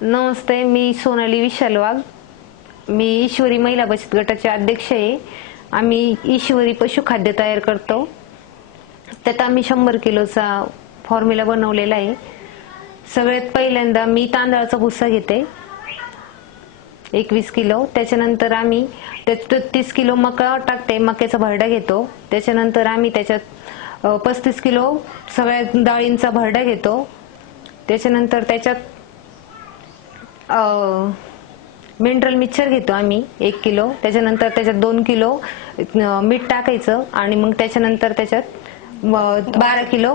नमस्ते, मी सोनाली विशाल वाघ. मी ईश्वरी महिला बचत गटाचे अध्यक्ष आहे. आम्ही ईश्वरी पशुखाद्य तयार करतो. त्यात आम्ही 100 किलोचा फॉर्म्युला बनवलेला आहे. सगळ्यात पहिल्यांदा मी तांदळाचा भुस्सा घेते 21 किलो. त्याच्यानंतर आम्ही त्यात 30 किलो मका टाकते, मक्याचा भरडा घेतो. त्याच्यानंतर आम्ही त्याच्यात 35 किलो सगळ्या डाळींचा भरडा घेतो. त्याच्यानंतर त्याच्यात मिनरल मिक्सचर घेतो आम्ही 1 किलो. त्याच्यानंतर त्याच्यात 2 किलो मीठ टाकायचं आणि मग त्याच्यानंतर त्याच्यात 12 किलो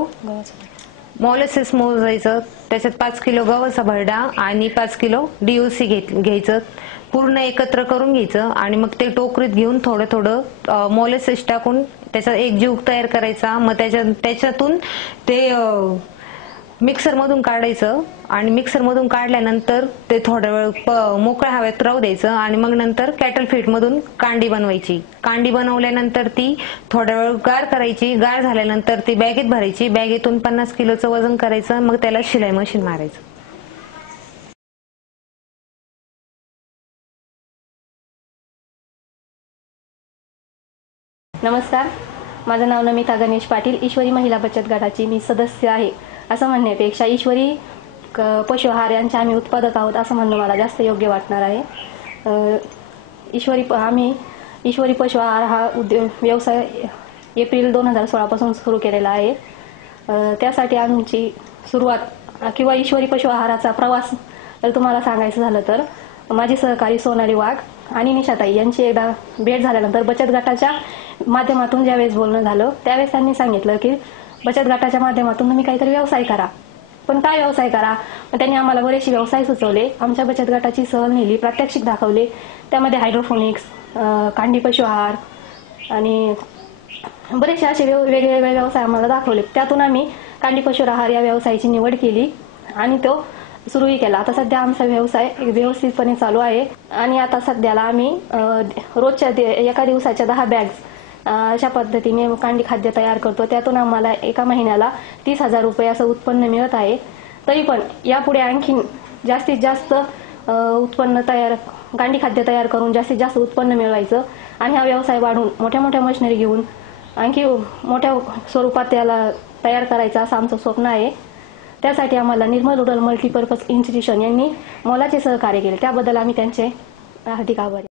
मोलॅसिस मोजायचं. त्याच्यात 5 किलो गव्हाचा भरडा आणि 5 किलो DOC घ्यायचं. पूर्ण एकत्र करून घ्यायचं आणि मग ते टोकरीत घेऊन थोडं थोडं मोलॅसिस टाकून त्याचा एक जीव तयार करायचा. मग त्याच्यातून ते मिक्सर मधून काढायचं आणि मिक्सर मधून काढल्यानंतर ते थोडा वेळ मोकळ्या हवेत राहू द्यायचं आणि मग नंतर कॅटल फीड मधून कांडी बनवायची. कांडी बनवल्यानंतर ती थोडा वेळ गार करायची. गार झाल्यानंतर ती बॅगेत भरायची. बॅगेतून 50 किलोचं वजन करायचं. मग त्याला शिलाई मशीन मारायचं. नमस्कार, माझं नाव नमिता गणेश पाटील. ईश्वरी महिला बचत गटाची मी सदस्य आहे. असं म्हणण्यापेक्षा ईश्वरी पशु आहार यांचे आम्ही उत्पादक आहोत असं म्हणणं मला जास्त योग्य वाटणार आहे. आम्ही ईश्वरी पशु आहार हा व्यवसाय एप्रिल 2016 पासून सुरू केलेला आहे. त्यासाठी आमची सुरुवात किंवा ईश्वरी पशु आहाराचा प्रवास जर तुम्हाला सांगायचं झालं तर माझी सहकारी सोनाली वाघ आणि निशाताई यांची एकदा भेट झाल्यानंतर बचत गटाच्या माध्यमातून ज्यावेळेस बोलणं झालं त्यावेळेस त्यांनी सांगितलं की बचत गटाच्या माध्यमातून तुम्ही काहीतरी व्यवसाय करा. पण काय व्यवसाय करा? त्यांनी आम्हाला बरेचसे व्यवसाय सुचवले. आमच्या बचत गटाची सहल नेली, प्रात्यक्षिक दाखवले. त्यामध्ये हायड्रोफोनिक्स, कांडी पशु आहार आणि बरेचसे असे वेगवेगळे व्यवसाय आम्हाला दाखवले. त्यातून आम्ही कांडी पशु आहार या व्यवसायाची निवड केली आणि तो सुरूही केला. आता सध्या आमचा व्यवसाय व्यवस्थितपणे चालू आहे आणि आता सध्याला आम्ही रोजच्या एका दिवसाच्या 10 बॅग्स अशा पद्धतीने कांडी खाद्य तयार करतो. त्यातून आम्हाला एका महिन्याला 30,000 रुपये असं उत्पन्न मिळत आहे. तरी पण यापुढे आणखी जास्तीत जास्त उत्पन्न कांडी खाद्य तयार करून जास्तीत जास्त उत्पन्न मिळवायचं आणि हा व्यवसाय वाढवून मोठ्या मोठ्या मशिनरी घेऊन आणखी मोठ्या स्वरूपात त्याला तयार करायचं असं आमचं स्वप्न आहे. त्यासाठी आम्हाला निर्मल रुरल मल्टीपर्पज इन्स्टिट्यूशन यांनी मोलाचे सहकार्य केले. त्याबद्दल आम्ही त्यांचे हार्दिक आभारी.